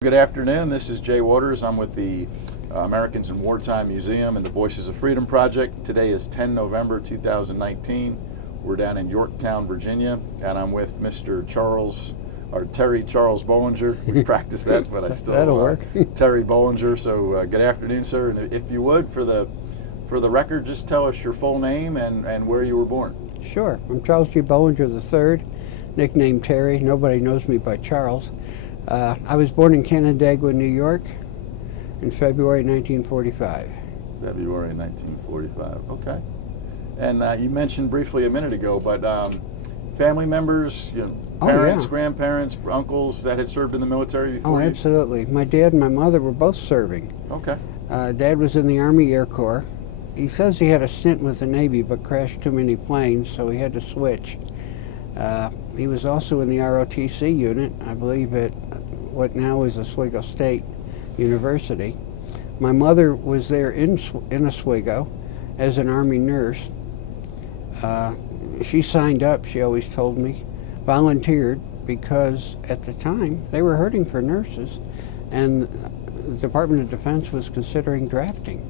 Good afternoon. This is Jay Waters. I'm with the Americans in Wartime Museum and the Voices of Freedom Project. Today is 10 November 2019. We're down in Yorktown, Virginia, and I'm with Mr. Terry Charles Bohlinger. We practiced that, but I still That'll work. Terry Bohlinger. So good afternoon, sir. And if you would, for the record, just tell us your full name and where you were born. Sure. I'm Charles G. Bohlinger III, nicknamed Terry. Nobody knows me by Charles. I was born in Canandaigua, New York in February 1945. February 1945. Okay. And you mentioned briefly a minute ago, but family members, parents, grandparents, uncles that had served in the military before? Oh, absolutely. My dad and my mother were both serving. Okay. Dad was in the Army Air Corps. He says he had a stint with the Navy, but crashed too many planes, so he had to switch. He was also in the ROTC unit, I believe, at what now is Oswego State University. My mother was there in Oswego as an Army nurse. She signed up, she always told me, volunteered, because at the time they were hurting for nurses, and the Department of Defense was considering drafting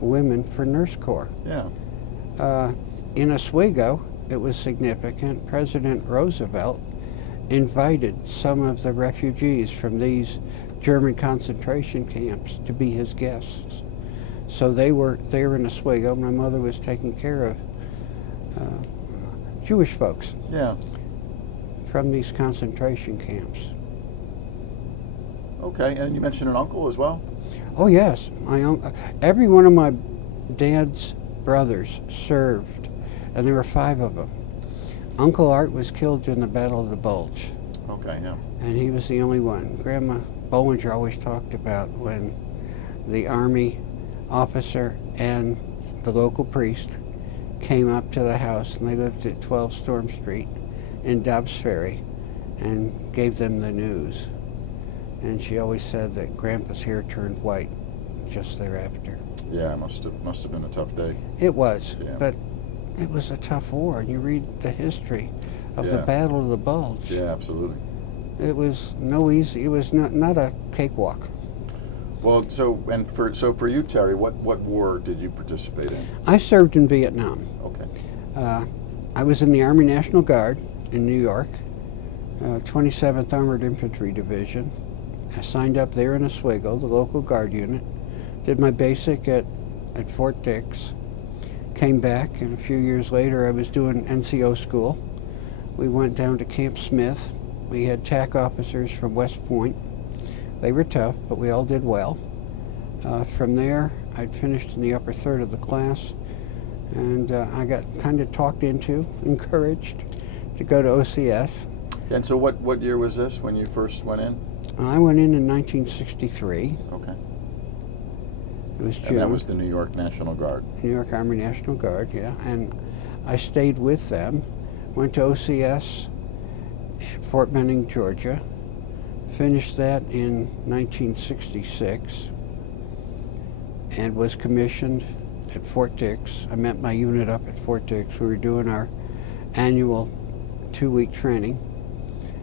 women for Nurse Corps. Yeah. In Oswego, it was significant. President Roosevelt invited some of the refugees from these German concentration camps to be his guests. So they were there in Oswego. My mother was taking care of Jewish folks from these concentration camps. Okay, and you mentioned an uncle as well? Oh yes, every one of my dad's brothers served, and there were 5 of them. Uncle Art was killed during the Battle of the Bulge. Okay, yeah. And he was the only one. Grandma Bohlinger always talked about when the Army officer and the local priest came up to the house, and they lived at 12 Storm Street in Dobbs Ferry, and gave them the news. And she always said that Grandpa's hair turned white just thereafter. Yeah, it must have been a tough day. It was, yeah. But it was a tough war, and you read the history of the Battle of the Bulge. Yeah, absolutely. It was it was not a cakewalk. Well, so for you, Terry, what war did you participate in? I served in Vietnam. Okay. I was in the Army National Guard in New York, 27th Armored Infantry Division. I signed up there in Oswego, the local guard unit. Did my basic at Fort Dix. Came back, and a few years later I was doing NCO school. We went down to Camp Smith. We had TAC officers from West Point. They were tough, but we all did well. From there, I'd finished in the upper third of the class, and I got kind of talked into, encouraged to go to OCS. And so what year was this when you first went in? I went in 1963. Okay. It was June. And that was the New York National Guard. New York Army National Guard, yeah. And I stayed with them, went to OCS at Fort Benning, Georgia, finished that in 1966, and was commissioned at Fort Dix. I met my unit up at Fort Dix. We were doing our annual 2-week training.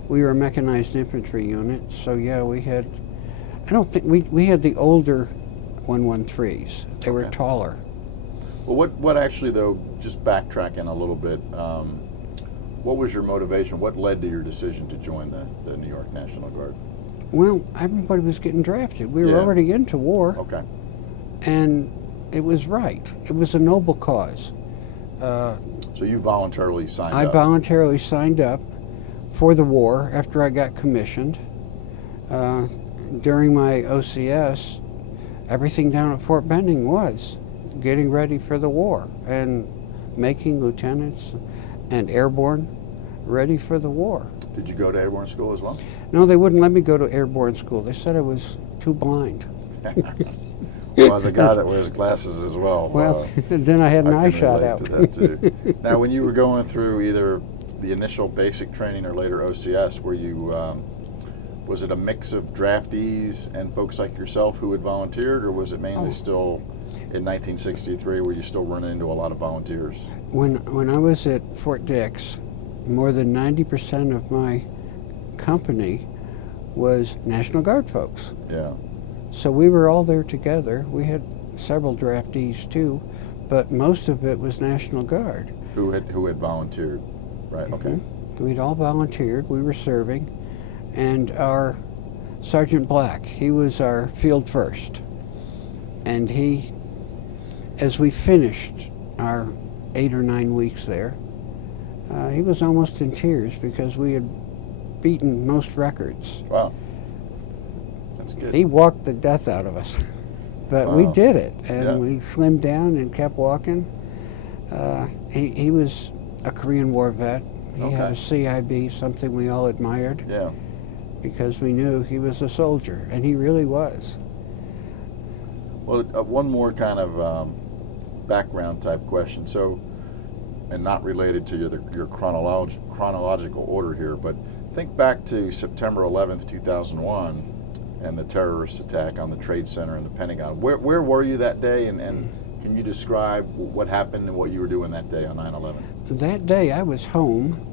We were a mechanized infantry unit, so yeah, we had, I don't think, we had the older 113s. They were taller. Well, what actually, though, just backtracking a little bit, what was your motivation? What led to your decision to join the New York National Guard? Well, everybody was getting drafted. We were already into war. Okay. And it was right. It was a noble cause. So you voluntarily signed up? I voluntarily signed up for the war after I got commissioned. During my OCS, everything down at Fort Benning was getting ready for the war and making lieutenants and airborne ready for the war. Did you go to airborne school as well? No, they wouldn't let me go to airborne school. They said I was too blind. Well, as a guy that wears glasses as well. Well, then I had an eye shot out. To that too. Now, when you were going through either the initial basic training or later OCS, were you, was it a mix of draftees and folks like yourself who had volunteered, or was it mainly still in 1963 were you still running into a lot of volunteers? When I was at Fort Dix, more than 90% of my company was National Guard folks. Yeah. So we were all there together. We had several draftees too, but most of it was National Guard. Who had volunteered, right? Okay. We'd all volunteered. We were serving, and our Sergeant Black, he was our field first, and he, as we finished our 8 or 9 weeks there, he was almost in tears because we had beaten most records. Wow. That's good. He walked the death out of us, but we did it, and we slimmed down and kept walking. He was a Korean War vet. He had a CIB, something we all admired. Yeah. Because we knew he was a soldier, and he really was. Well, one more kind of background type question. So, and not related to your chronological order here, but think back to September 11th, 2001, and the terrorist attack on the Trade Center and the Pentagon. Where were you that day, and can you describe what happened and what you were doing that day on 9/11? That day I was home.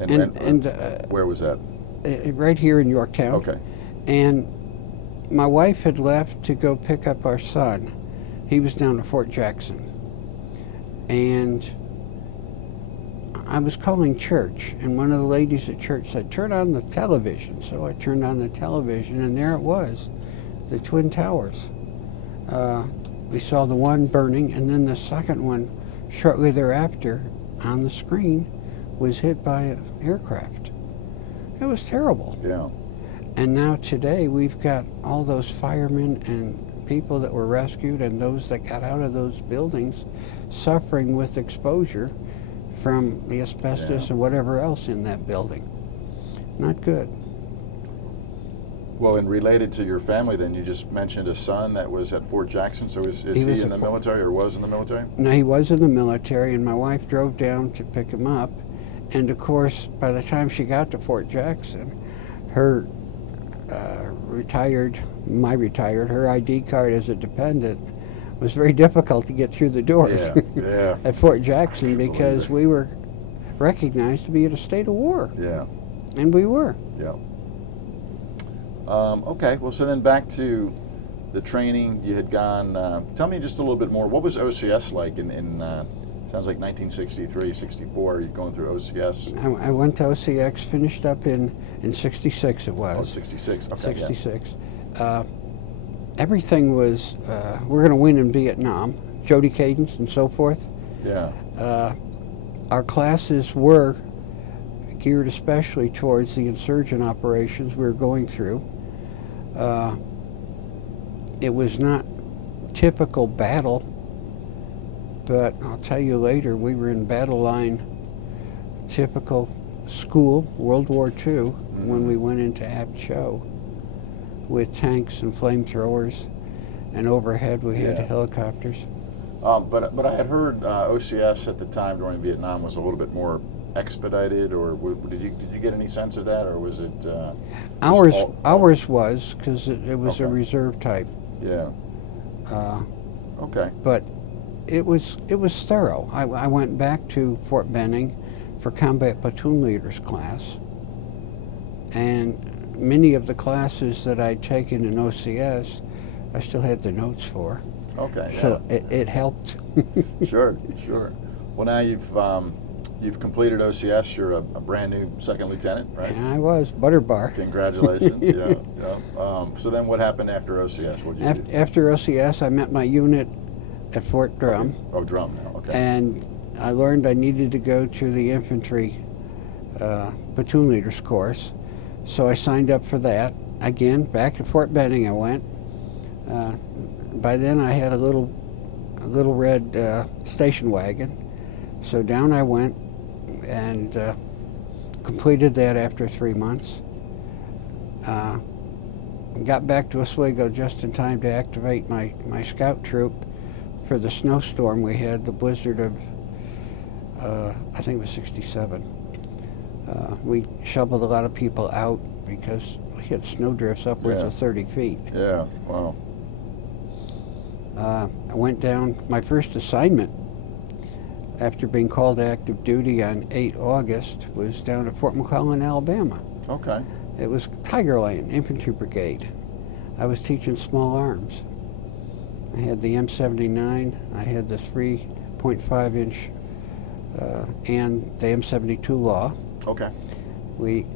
And where was that? Right here in Yorktown. Okay. And my wife had left to go pick up our son. He was down at Fort Jackson. And I was calling church, and one of the ladies at church said, "Turn on the television." So I turned on the television, and there it was, the Twin Towers. We saw the one burning, and then the second one shortly thereafter on the screen was hit by an aircraft. It was terrible. Yeah. And now today we've got all those firemen and people that were rescued and those that got out of those buildings suffering with exposure from the asbestos and whatever else in that building. Not good. Well, and related to your family, then, you just mentioned a son that was at Fort Jackson. So is he in the military, or was in the military? No, he was in the military, and my wife drove down to pick him up. And of course, by the time she got to Fort Jackson, her her ID card as a dependent was very difficult to get through the doors at Fort Jackson because we were recognized to be in a state of war. Yeah. And we were. Yeah. Okay, well, so then back to the training you had gone. Tell me just a little bit more. What was OCS like in sounds like 1963, 64, you're going through OCS? I went to OCX, finished up in 66 it was. Oh, 66, okay. 66. Everything was, we're going to win in Vietnam, Jody Cadence and so forth. Yeah. Our classes were geared especially towards the insurgent operations we were going through. It was not typical battle, but I'll tell you later, we were in battle line typical school, World War II, when we went into Apt Show with tanks and flamethrowers, and overhead we had helicopters. But I had heard OCS at the time during Vietnam was a little bit more expedited, or did you get any sense of that, or was it? Ours was, because it was a reserve type. Yeah. Okay. But it was thorough. I went back to Fort Benning for combat platoon leaders class, and many of the classes that I'd taken in OCS, I still had the notes for. Okay. So it helped. Sure. Well, now you've completed OCS. You're a brand new second lieutenant, right? And I was Butterbar. Congratulations. Yeah. So then, what happened after OCS? What did you do? After OCS, I met my unit at Fort Drum. Okay. Oh, Drum now. Okay. And I learned I needed to go to the infantry platoon leaders course, so I signed up for that. Again, back to Fort Benning I went. By then I had a little red station wagon, so down I went and completed that after 3 months. Got back to Oswego just in time to activate my scout troop for the snowstorm we had, the blizzard of, I think it was 67. We shoveled a lot of people out because we had snow drifts upwards of 30 feet. Yeah, wow. I went down, my first assignment after being called to active duty on 8 August was down at Fort McClellan, Alabama. Okay. It was Tiger Lane Infantry Brigade. I was teaching small arms. I had the M79, I had the 3.5 inch and the M72 Law. Okay. We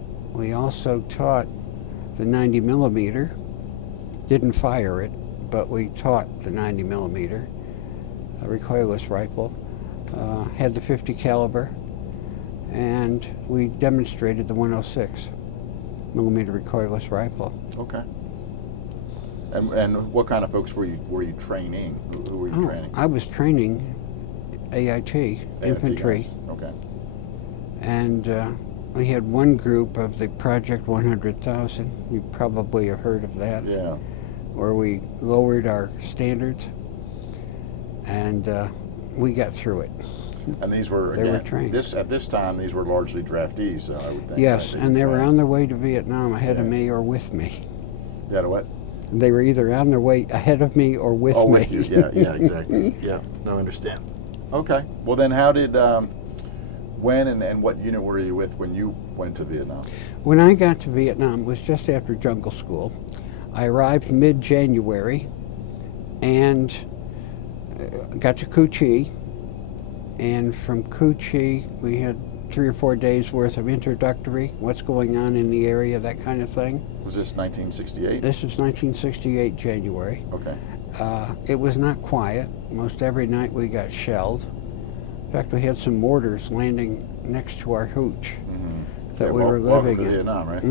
also taught the 90 millimeter. Didn't fire it, but we taught the 90 millimeter recoilless rifle. Had the 50 caliber, and we demonstrated the 106 millimeter recoilless rifle. Okay. And what kind of folks were you training? Who were you training? I was training AIT infantry. Guys. Okay. And we had one group of the Project 100,000. You probably have heard of that. Yeah. Where we lowered our standards, and we got through it. And these were, They again, were trained. at this time, these were largely draftees, I would think. Yes, right? and they were on their way to Vietnam ahead of Yeah. me or with me. Yeah, to what? They were either on their way ahead of me or with me. With you. Yeah, exactly. Yeah, no, I understand. Okay. Well, then how did, when and what unit were you with when you went to Vietnam? When I got to Vietnam, it was just after jungle school. I arrived mid-January and got to Cu Chi. And from Cu Chi, we had 3 or 4 days worth of introductory, what's going on in the area, that kind of thing. Was this 1968? This was 1968, January. Okay. It was not quiet. Most every night we got shelled. In fact, we had some mortars landing next to our hooch that Yeah, we were welcome living to in. Vietnam, right?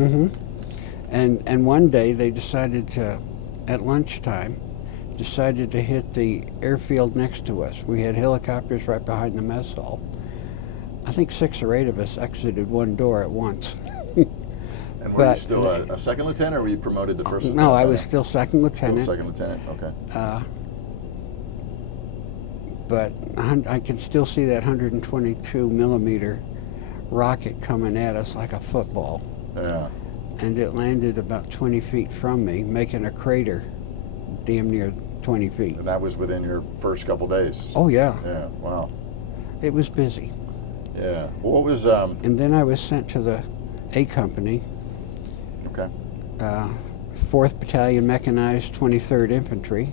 And one day they decided to, at lunchtime, decided to hit the airfield next to us. We had helicopters right behind the mess hall. I think 6 or 8 of us exited one door at once. And were you still a second lieutenant, or were you promoted to first lieutenant? No, I was still second lieutenant. Still second lieutenant, okay. But I can still see that 122 millimeter rocket coming at us like a football. Yeah. And it landed about 20 feet from me, making a crater damn near 20 feet. And that was within your first couple days? Oh, yeah. Yeah, wow. It was busy. Yeah. Well, what was, And then I was sent to the A Company, okay. 4th Battalion Mechanized 23rd Infantry,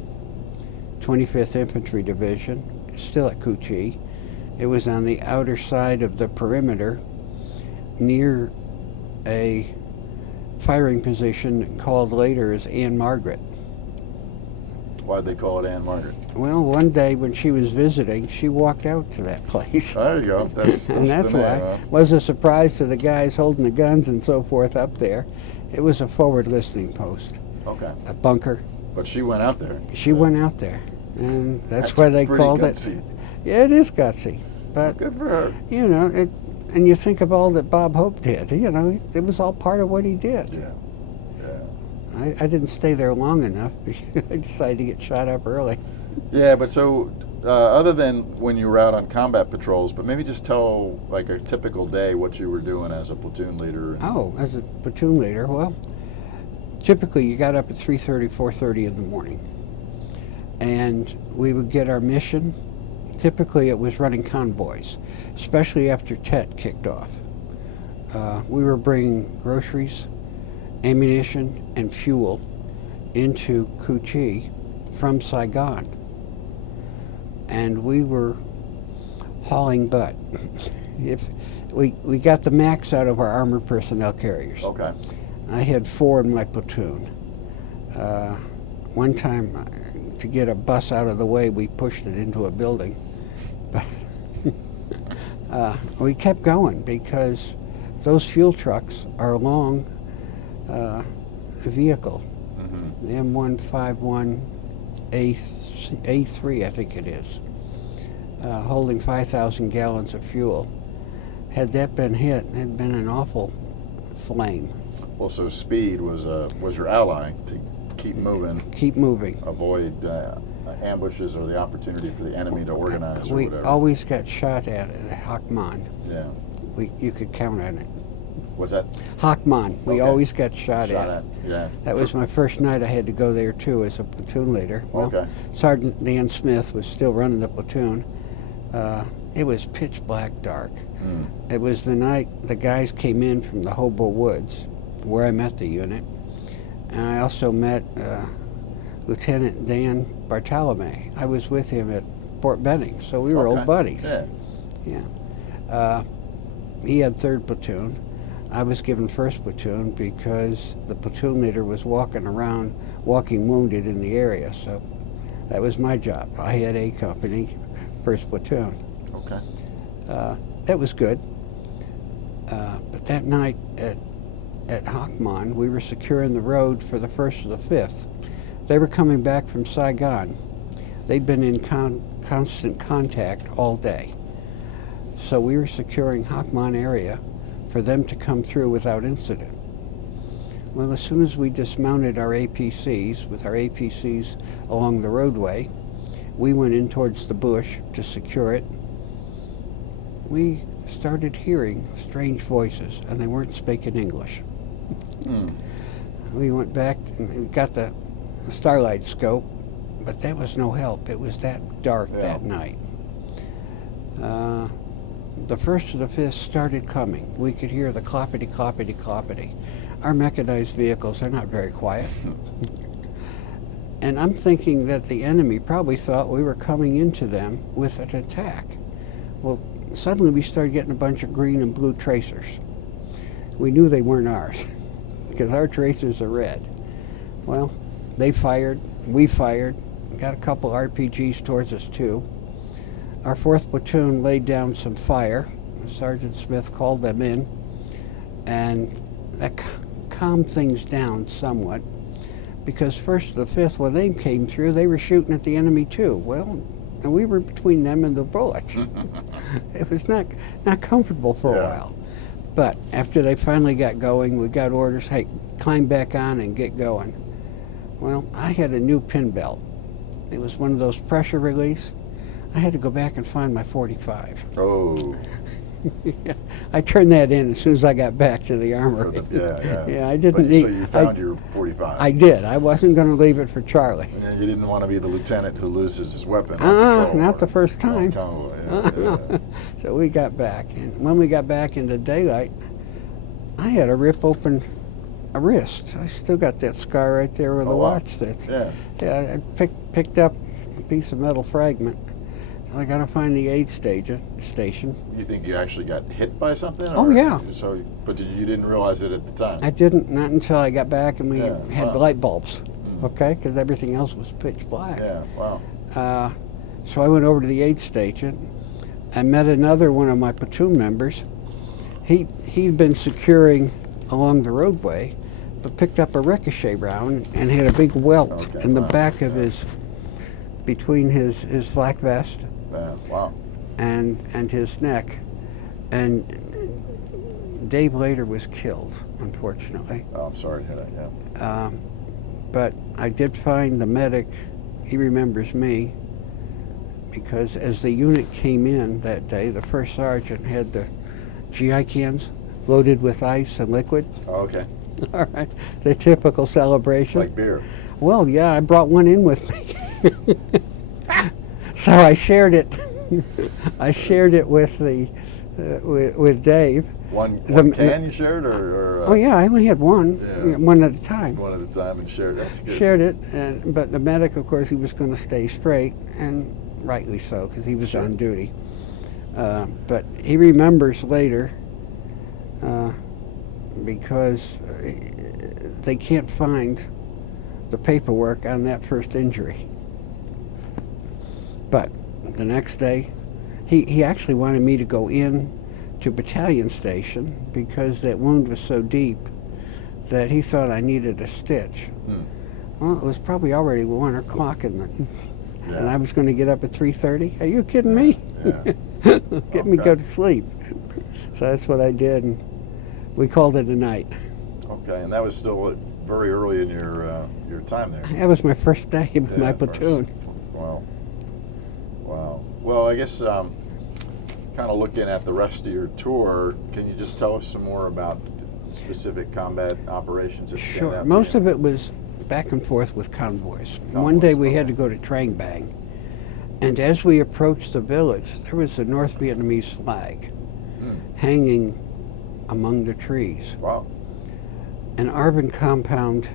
25th Infantry Division, still at Cu Chi. It was on the outer side of the perimeter near a firing position called later as Ann Margaret. Why'd they call it Ann Margaret? Well, one day when she was visiting, she walked out to that place. There you go. And that's the why. name, huh? Was a surprise to the guys holding the guns and so forth up there. It was a forward listening post, Okay. a bunker. But she went out there. She went out there, and that's why they pretty called gutsy. it. Yeah, it is gutsy, but Good for her. you know, and you think of all that Bob Hope did. You know, it was all part of what he did. Yeah. I didn't stay there long enough. I decided to get shot up early. Yeah, but so other than when you were out on combat patrols, but maybe just tell like a typical day what you were doing as a platoon leader. Oh, as a platoon leader, well, typically you got up at 3:30, 4:30 in the morning, and we would get our mission. Typically it was running convoys, especially after Tet kicked off. We were bringing groceries, ammunition, and fuel into Cu Chi from Saigon. And we were hauling butt. If we got the max out of our armored personnel carriers. Okay. I had 4 in my platoon. One time, to get a bus out of the way, we pushed it into a building. But we kept going because those fuel trucks are long vehicle. The M151A3, I think it is, holding 5,000 gallons of fuel. Had that been hit, it had been an awful flame. Well, so speed was your ally to keep moving. Keep moving. Avoid ambushes or the opportunity for the enemy to organize or We whatever. always got shot at Hakman. Yeah. You could count on it. What's that? Hakman. We Okay. always got shot at. Yeah. That was my first night I had to go there too as a platoon leader. Well, Okay. Sergeant Dan Smith was still running the platoon. It was pitch black dark. It was the night the guys came in from the Hobo Woods where I met the unit. And I also met Lieutenant Dan Bartolome. I was with him at Fort Benning, so we were old buddies. Yeah. He had 3rd Platoon. I was given 1st Platoon because the platoon leader was walking wounded in the area, so that was my job. I had A Company, 1st Platoon. Okay. That was good. But that night at Hockman, we were securing the road for the 1st of the 5th. They were coming back from Saigon. They'd been in constant contact all day. So we were securing Hockman area for them to come through without incident. Well, as soon as we dismounted our APCs, with our APCs along the roadway, we went in towards the bush to secure it. We started hearing strange voices, and they weren't speaking English. We went back and got the starlight scope, but that was no help. It was that dark that night. The 1st of the 5th started coming. We could hear the cloppity, cloppity, cloppity. Our mechanized vehicles are not very quiet. And I'm thinking that the enemy probably thought we were coming into them with an attack. Well, suddenly we started getting a bunch of green and blue tracers. We knew they weren't ours because our tracers are red. Well, they fired, we fired, got a couple RPGs towards us too. Our 4th Platoon laid down some fire. Sergeant Smith called them in, and that calmed things down somewhat, because 1st of the 5th, when they came through, they were shooting at the enemy too. Well, and we were between them and the bullets. It was not comfortable for a while. But after they finally got going, we got orders, hey, climb back on and get going. Well, I had a new pin belt. It was one of those pressure release. I had to go back and find my 45. Oh. I turned that in as soon as I got back to the armory. I didn't need. So you found your 45. I did. I wasn't going to leave it for Charlie. And you didn't want to be the lieutenant who loses his weapon. Not the first time. So we got back, and when we got back into daylight, I had to rip open a wrist. I still got that scar right there where the watch sits. I picked up a piece of metal fragment. I got to find the aid station. You think you actually got hit by something? Oh, yeah. But you didn't realize it at the time? I didn't, not until I got back and we had light bulbs, okay? Because everything else was pitch black. Yeah, wow. So I went over to the aid station. I met another one of my platoon members. He'd been securing along the roadway, but picked up a ricochet round and had a big welt in the back of between his flak vest. Wow. And his neck. And Dave later was killed, unfortunately. Oh, I'm sorry to hear that, but I did find the medic. He remembers me because as the unit came in that day, the first sergeant had the GI cans loaded with ice and liquid. Oh, okay. All right, the typical celebration. Like beer. Well, yeah, I brought one in with me. So I shared it. I shared it with with Dave. One can you shared, or oh yeah, I only had one, one at a time. One at a time, and shared. That's good. Shared it, but the medic, of course, he was going to stay straight, and rightly so, because he was on duty. But he remembers later, because they can't find the paperwork on that first injury. But the next day, he actually wanted me to go in to battalion station because that wound was so deep that he thought I needed a stitch. Well, it was probably already 1 o'clock and I was going to get up at 3:30. Are you kidding me? Get me go to sleep. So that's what I did, and we called it a night. Okay, and that was still very early in your time there. That was my first day with my platoon. Wow. Well, I guess kind of looking at the rest of your tour, can you just tell us some more about specific combat operations that stand out? Most of it was back and forth with convoys. One day we had to go to Trang Bang, and as we approached the village, there was a North Vietnamese flag hanging among the trees. Wow. an urban compound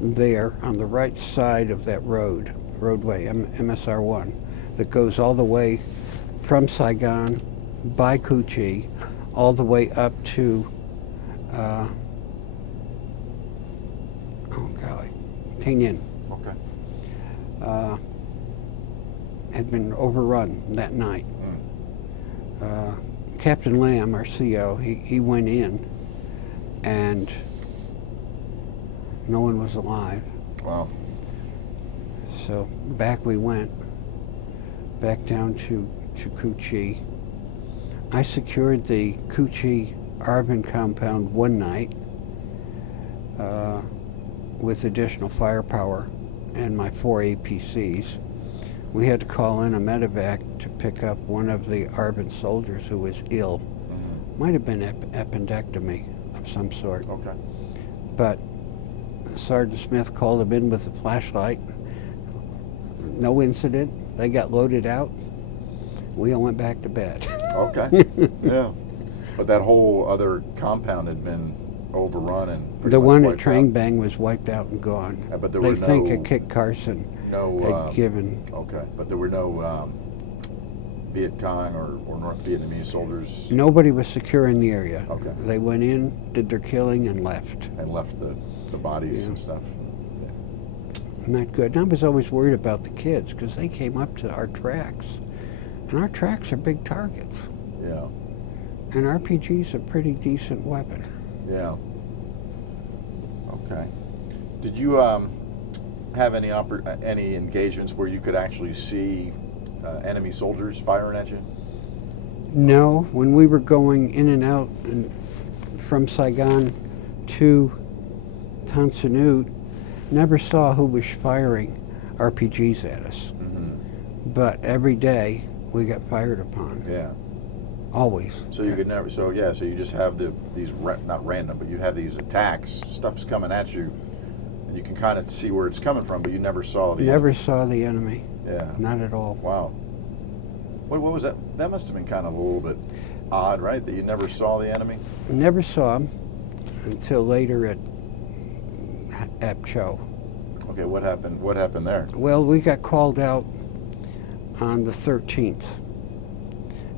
there on the right side of that roadway, MSR1, that goes all the way from Saigon by Cu Chi all the way up to Tainan. Okay. Had been overrun that night. Mm. Captain Lamb, our CO, he went in, and no one was alive. Wow. So back we went, back down to Cu Chi. I secured the Cu Chi urban compound one night with additional firepower and my 4 APCs. We had to call in a medevac to pick up one of the urban soldiers who was ill. Mm-hmm. Might have been appendectomy of some sort. Okay. But Sergeant Smith called him in with a flashlight. No incident. They got loaded out. We all went back to bed. Okay. Yeah. But that whole other compound had been overrun and The one at wiped Trang out. Bang was wiped out and gone. But there They were think no, a Kit Carson had given. Okay, but there were no Viet Cong or North Vietnamese soldiers. Nobody was securing the area. Okay. They went in, did their killing, and left. And left the bodies and stuff. Not good. And I was always worried about the kids because they came up to our tracks. And our tracks are big targets. Yeah. And RPG's a pretty decent weapon. Yeah. Okay. Did you have any engagements where you could actually see enemy soldiers firing at you? No, when we were going in and out from Saigon to Tan Son Nhut, never saw who was firing RPGs at us. Mm-hmm. But every day we got fired upon. Yeah. Always. So you could never. So yeah. So you just have these not random, but you have these attacks. Stuff's coming at you, and you can kind of see where it's coming from, but you never saw the. Never enemy. saw the enemy. Yeah. Not at all. Wow. What was that? That must have been kind of a little bit odd, right? That you never saw the enemy. Never saw him until later at Cho. Okay. What happened? What happened there? Well, we got called out on the 13th.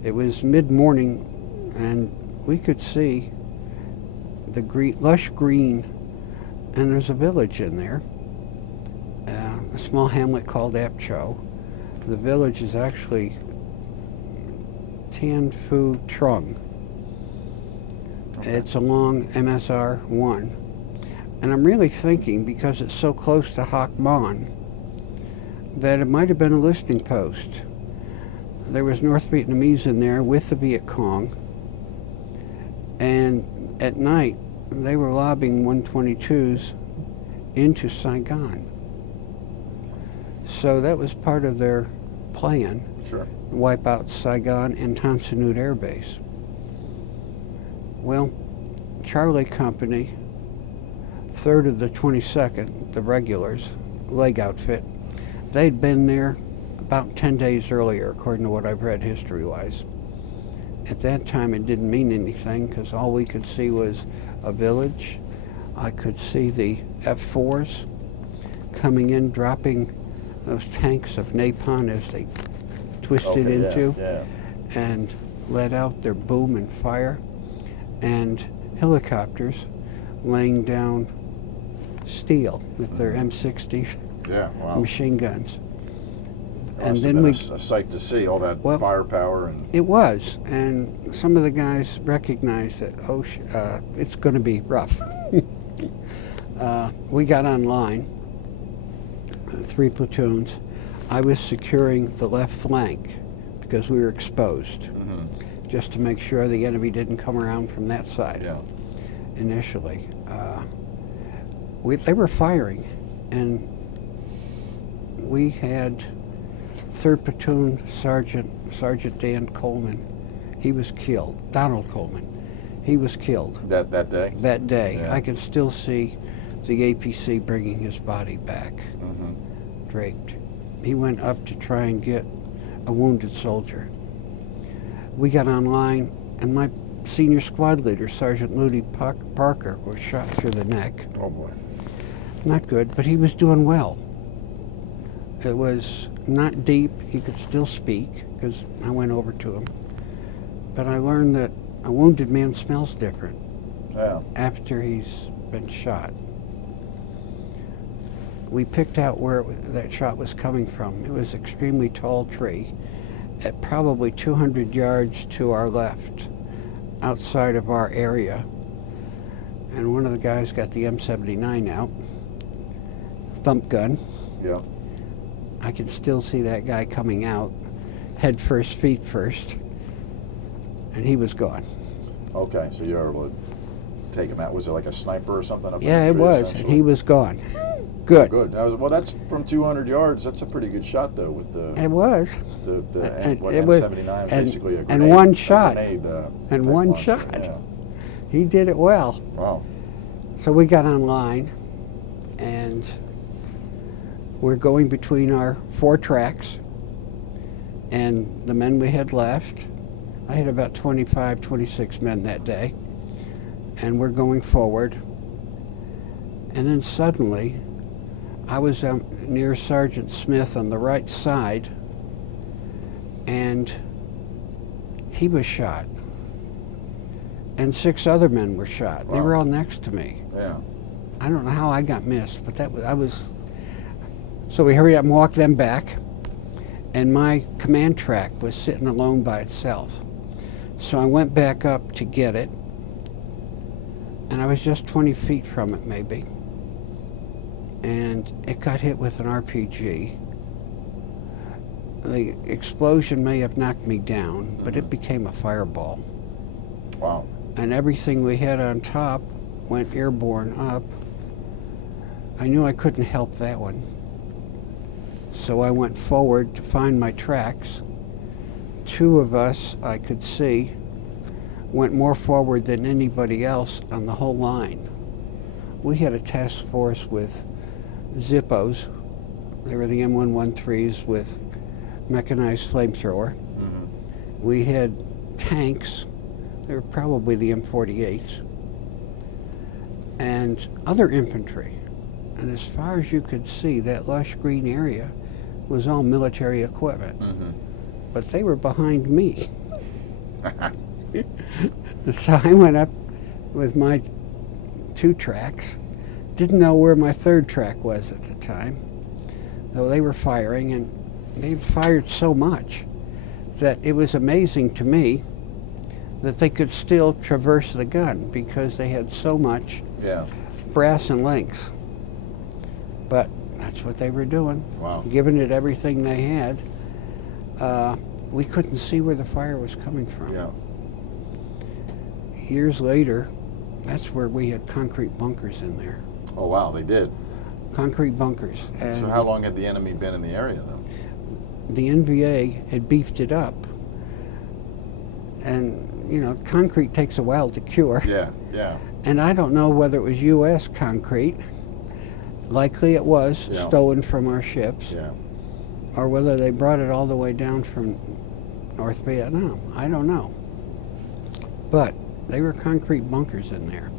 It was mid-morning, and we could see the lush green, and there's a village in there, a small hamlet called Cho. The village is actually Tan Phu Trung. Okay. It's along MSR 1. And I'm really thinking, because it's so close to Hoc Mon, that it might have been a listening post. There was North Vietnamese in there with the Viet Cong, and at night they were lobbing 122s into Saigon. So that was part of their plan, Sure. wipe out Saigon and Tan Son Nhut Air Base. Well, Charlie Company, 3rd of the 22nd, the regulars, leg outfit, they'd been there about 10 days earlier, according to what I've read history-wise. At that time, it didn't mean anything because all we could see was a village. I could see the F-4s coming in, dropping those tanks of napalm as they twisted into and let out their boom and fire, and helicopters laying down steel with their M60s machine guns. And then a sight to see all that firepower and. It was, and some of the guys recognized that. It's going to be rough. We got online, 3 platoons. I was securing the left flank because we were exposed, just to make sure the enemy didn't come around from that side. Yeah. Initially, they were firing, and we had 3rd Platoon Sergeant Dan Coleman. He was killed. Donald Coleman. He was killed. That day? That day. Yeah. I can still see the APC bringing his body back, draped. He went up to try and get a wounded soldier. We got online, and senior squad leader, Sergeant Moody Parker, was shot through the neck. Oh boy. Not good, but he was doing well. It was not deep. He could still speak because I went over to him. But I learned that a wounded man smells different after he's been shot. We picked out where that shot was coming from. It was an extremely tall tree at probably 200 yards to our left, outside of our area. And one of the guys got the M79 out, thump gun. Yeah. I can still see that guy coming out, head first, feet first, and he was gone. Okay, so you were able to take him out. Was it like a sniper or something? Up in Yeah, the it tree, was, and he was gone. Good. Good. Well, that's from 200 yards. That's a pretty good shot, though, with the It was. M79, basically a grenade. And one shot. And one shot. Yeah. He did it well. Wow. So we got online, and we're going between our 4 tracks and the men we had left. I had about 25, 26 men that day, and we're going forward. And then suddenly, I was near Sergeant Smith on the right side, and he was shot. And 6 other men were shot. Wow. They were all next to me. Yeah. I don't know how I got missed, but I was. So we hurried up and walked them back, and my command track was sitting alone by itself. So I went back up to get it, and I was just 20 feet from it maybe, and it got hit with an RPG. The explosion may have knocked me down, but it became a fireball. Wow. And everything we had on top went airborne up. I knew I couldn't help that one. So I went forward to find my tracks. 2 of us, I could see, went more forward than anybody else on the whole line. We had a task force with Zippos. They were the M113s with mechanized flamethrower. Mm-hmm. We had tanks. They were probably the M48s. And other infantry. And as far as you could see, that lush green area was all military equipment. Mm-hmm. But they were behind me. So I went up with my 2 tracks. Didn't know where my 3rd track was at the time. Though they were firing, and they fired so much that it was amazing to me that they could still traverse the gun because they had so much brass and links. But that's what they were doing. Wow. Giving it everything they had. We couldn't see where the fire was coming from. Yeah. Years later, that's where we had concrete bunkers in there. Oh, wow, they did. Concrete bunkers. So how long had the enemy been in the area, though? The NBA had beefed it up. And, you know, concrete takes a while to cure. Yeah, yeah. And I don't know whether it was U.S. concrete. Likely it was, stolen from our ships. Yeah. Or whether they brought it all the way down from North Vietnam. I don't know. But they were concrete bunkers in there.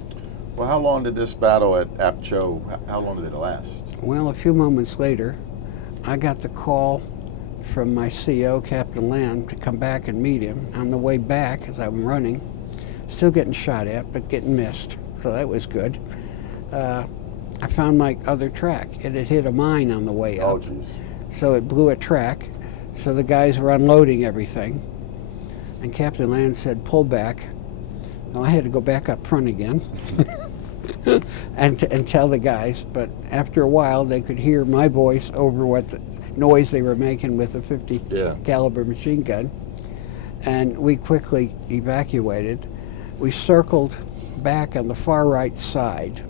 Well, how long did this battle at Ap Cho, how long did it last? Well, a few moments later, I got the call from my CO, Captain Land, to come back and meet him. On the way back, as I'm running, still getting shot at, but getting missed. So that was good. I found my other track. It had hit a mine on the way up. Oh, jeez. So it blew a track. So the guys were unloading everything. And Captain Land said, pull back. Well, I had to go back up front again and tell the guys. But after a while, they could hear my voice over what the noise they were making with a 50 caliber machine gun. And we quickly evacuated. We circled back on the far right side.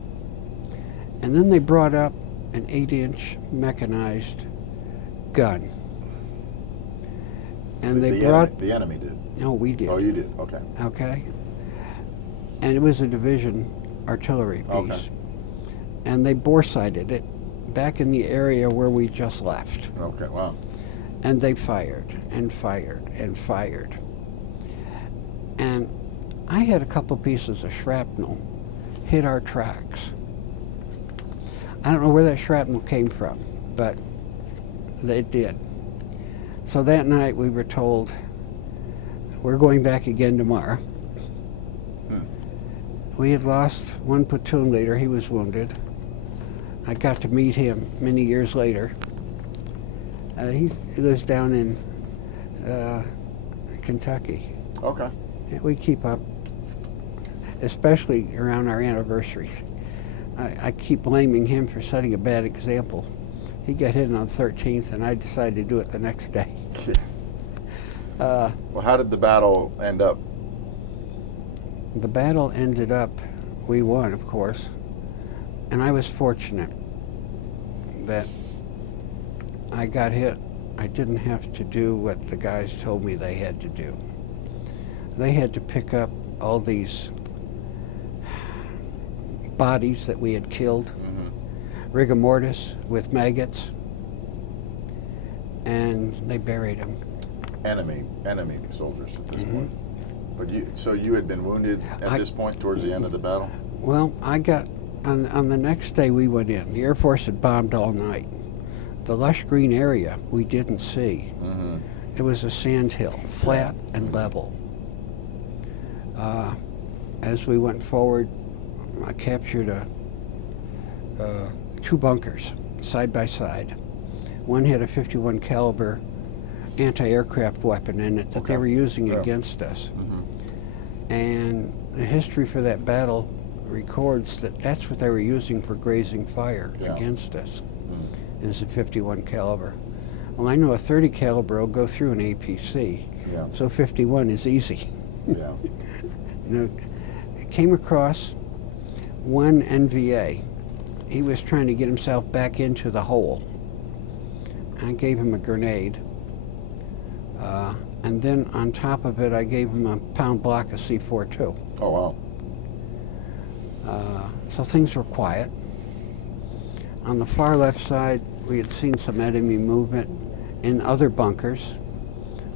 And then they brought up an 8-inch mechanized gun. And they brought... The enemy did? No, we did. Oh, you did? Okay. Okay. And it was a division artillery piece. Okay. And they bore-sighted it back in the area where we just left. Okay, wow. And they fired and fired and fired. And I had a couple pieces of shrapnel hit our tracks. I don't know where that shrapnel came from, but it did. So that night we were told, we're going back again tomorrow. We had lost one platoon leader. He was wounded. I got to meet him many years later. He lives down in Kentucky. Okay. We keep up, especially around our anniversaries. I keep blaming him for setting a bad example. He got hit on the 13th, and I decided to do it the next day. Well, how did the battle end up? The battle ended up, we won, of course, and I was fortunate that I got hit. I didn't have to do what the guys told me they had to do. They had to pick up all these bodies that we had killed, rigor mortis with maggots, and they buried them. Enemy soldiers at this point. But so you had been wounded at this point towards the end of the battle? Well, I got, on the next day we went in. The Air Force had bombed all night. The lush green area we didn't see. It was a sand hill, flat and level. As we went forward, I captured two bunkers side by side. One had a 51 caliber anti-aircraft weapon in it that they were using against us. And the history for that battle records that that's what they were using for grazing fire against us, is a 51 caliber. Well, I know a 30 caliber will go through an APC, so 51 is easy. I came across one NVA. He was trying to get himself back into the hole. I gave him a grenade. And then on top of it, I gave him a pound block of C42. Oh, wow. So things were quiet. On the far left side, we had seen some enemy movement in other bunkers.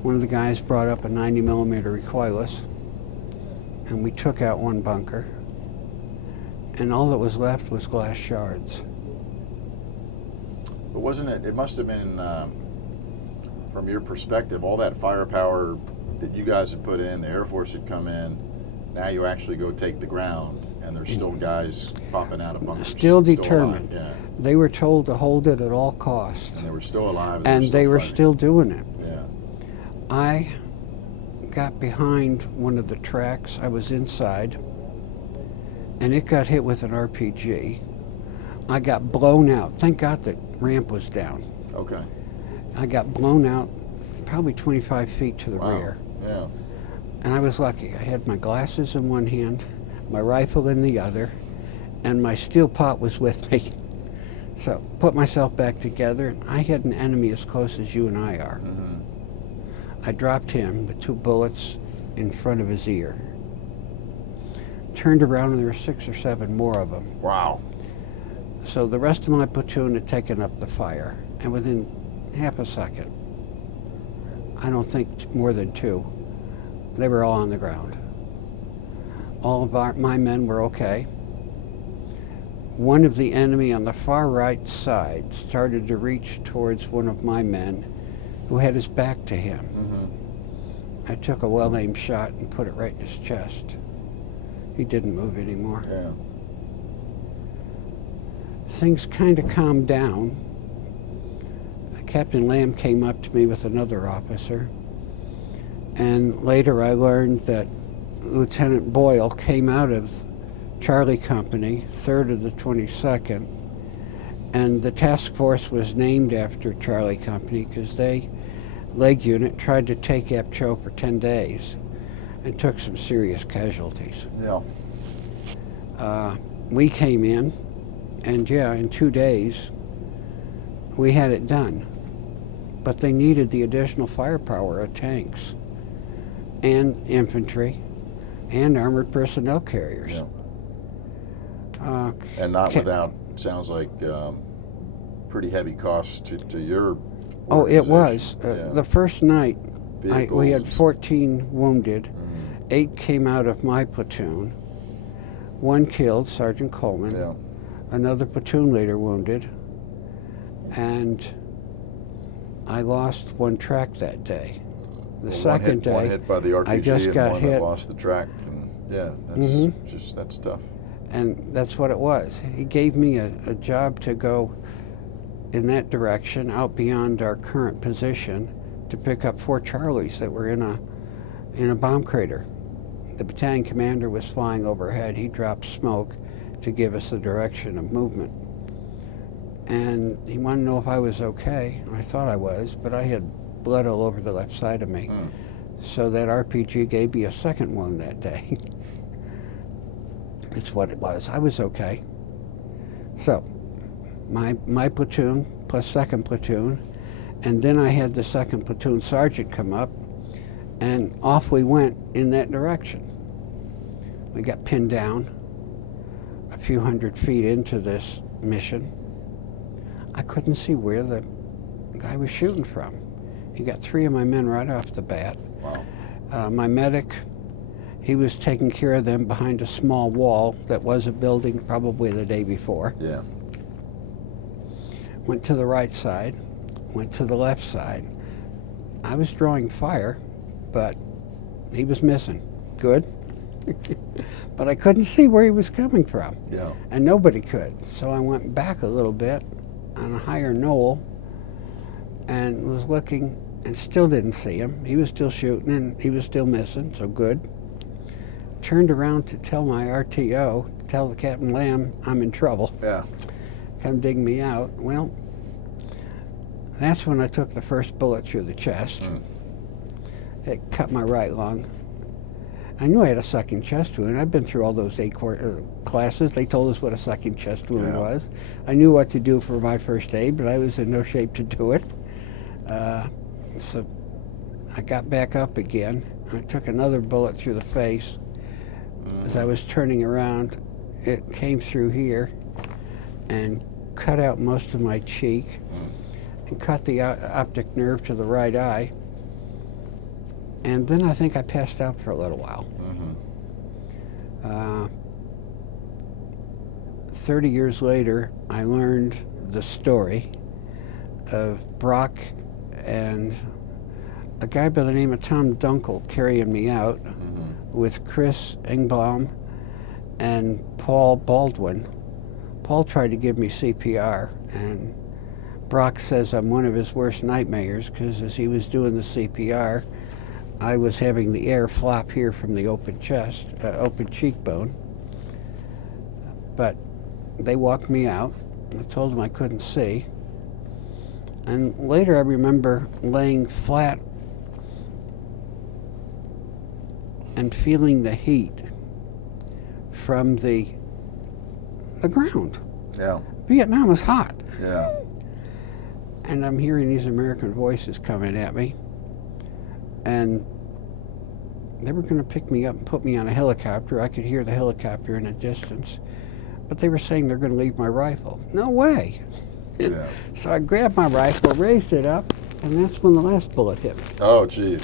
One of the guys brought up a 90 millimeter recoilless, and we took out one bunker. And all that was left was glass shards. But wasn't it must have been, from your perspective, all that firepower that you guys had put in, the Air Force had come in, now you actually go take the ground, and there's still guys popping out of bunkers. Still determined. Alive. They were told to hold it at all costs. And they were still alive. And they were still doing it. Yeah. I got behind one of the tracks. I was inside, and it got hit with an RPG. I got blown out. Thank God the ramp was down. Okay. I got blown out probably 25 feet to the rear. Yeah. And I was lucky. I had my glasses in one hand, my rifle in the other, and my steel pot was with me. So put myself back together, and I had an enemy as close as you and I are. I dropped him with 2 bullets in front of his ear. Turned around, and there were 6 or 7 more of them. Wow. So the rest of my platoon had taken up the fire, and within half a second, I don't think more than 2, they were all on the ground. All of my men were okay. One of the enemy on the far right side started to reach towards one of my men who had his back to him. I took a well-aimed shot and put it right in his chest. He didn't move anymore. Yeah. Things kind of calmed down. Captain Lamb came up to me with another officer, and later I learned that Lieutenant Boyle came out of Charlie Company, 3rd of the 22nd, and the task force was named after Charlie Company because they, leg unit, tried to take Apcho for 10 days and took some serious casualties. Yeah. We came in, and in 2 days, we had it done. But they needed the additional firepower of tanks and infantry and armored personnel carriers. Yeah. And not without, sounds like, pretty heavy costs to your Oh, it was. Yeah. The first night, we had Vehicles. 14 wounded, 8 came out of my platoon. 1 killed, Sergeant Coleman. Yeah. Another platoon leader wounded. And I lost 1 track that day. The second day, one hit by the RPG I just got and one hit. that lost the track. And yeah, that's tough. And that's what it was. He gave me a job to go in that direction, out beyond our current position, to pick up 4 Charlies that were in a bomb crater. The battalion commander was flying overhead. He dropped smoke to give us the direction of movement. And he wanted to know if I was okay. I thought I was, but I had blood all over the left side of me. So that RPG gave me a second wound that day. It's what it was. I was okay. So, my platoon plus 2nd platoon, and then I had the 2nd platoon sergeant come up, and off we went in that direction. We got pinned down a few hundred feet into this mission. I couldn't see where the guy was shooting from. He got 3 of my men right off the bat. Wow. My medic, he was taking care of them behind a small wall that was a building probably the day before. Yeah. Went to the right side, went to the left side. I was drawing fire, but he was missing. Good. But I couldn't see where he was coming from. Yeah. And nobody could. So I went back a little bit on a higher knoll and was looking and still didn't see him. He was still shooting and he was still missing, so good. Turned around to tell my RTO, tell the Captain Lamb I'm in trouble. Yeah. Come dig me out. Well, that's when I took the first bullet through the chest. It cut my right lung. I knew I had a sucking chest wound. I've been through all those 8 classes. They told us what a sucking chest wound was. I knew what to do for my first aid, but I was in no shape to do it. So I got back up again. I took another bullet through the face. As I was turning around, it came through here and cut out most of my cheek and cut the optic nerve to the right eye. And then I think I passed out for a little while. 30 years later, I learned the story of Brock and a guy by the name of Tom Dunkel carrying me out with Chris Engblom and Paul Baldwin. Paul tried to give me CPR, and Brock says I'm one of his worst nightmares because as he was doing the CPR, I was having the air flop here from the open chest, open cheekbone. But they walked me out. I told them I couldn't see. And later I remember laying flat and feeling the heat from the ground. Yeah. Vietnam was hot. Yeah. And I'm hearing these American voices coming at me. And they were going to pick me up and put me on a helicopter. I could hear the helicopter in the distance. But they were saying they're going to leave my rifle. No way. Yeah. So I grabbed my rifle, raised it up, and that's when the last bullet hit me. Oh, jeez.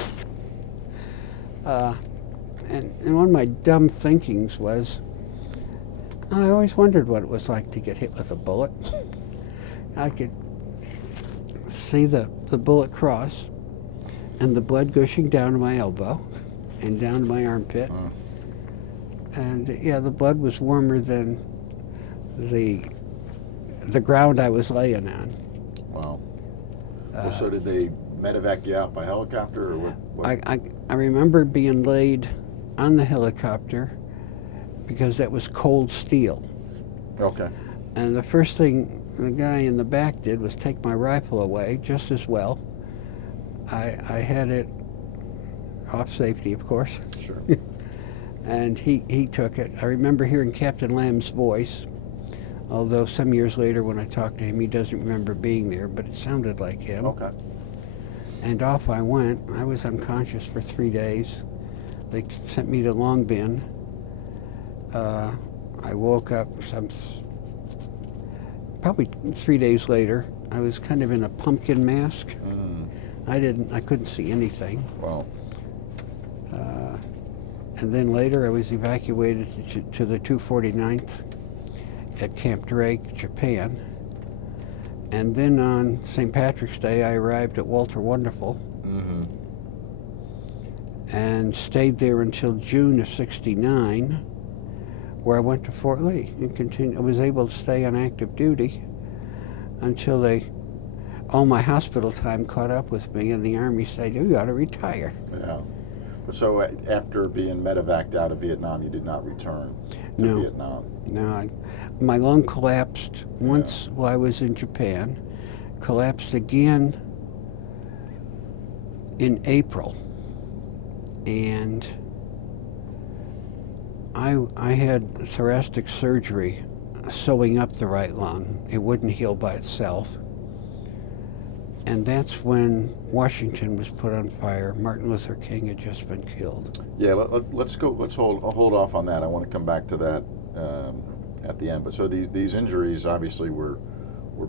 And one of my dumb thinkings was, I always wondered what it was like to get hit with a bullet. I could see the bullet cross and the blood gushing down to my elbow and down to my armpit. And yeah, the blood was warmer than the ground I was laying on. Wow. Well, so did they medevac you out by helicopter, or what? I remember being laid on the helicopter because that was cold steel. Okay. And the first thing the guy in the back did was take my rifle away just as well. I had it off safety, of course. Sure. And he took it. I remember hearing Captain Lamb's voice, although some years later when I talked to him, he doesn't remember being there, but it sounded like him. Okay. And off I went. I was unconscious for 3 days. They sent me to Long Bin. I woke up probably 3 days later. I was kind of in a pumpkin mask. I couldn't see anything. Wow. And then later I was evacuated to the 249th at Camp Drake, Japan. And then on St. Patrick's Day, I arrived at Walter Wonderful and stayed there until June of '69, where I went to Fort Lee and continued. I was able to stay on active duty until all my hospital time caught up with me, and the Army said, "You ought to retire." Yeah. But so after being medevaced out of Vietnam, you did not return to No. Vietnam? No, my lung collapsed once while I was in Japan, collapsed again in April, and I had thoracic surgery sewing up the right lung. It wouldn't heal by itself. And that's when Washington was put on fire. Martin Luther King had just been killed. Yeah, let's go. Let's hold off on that. I want to come back to that at the end. But so these injuries obviously were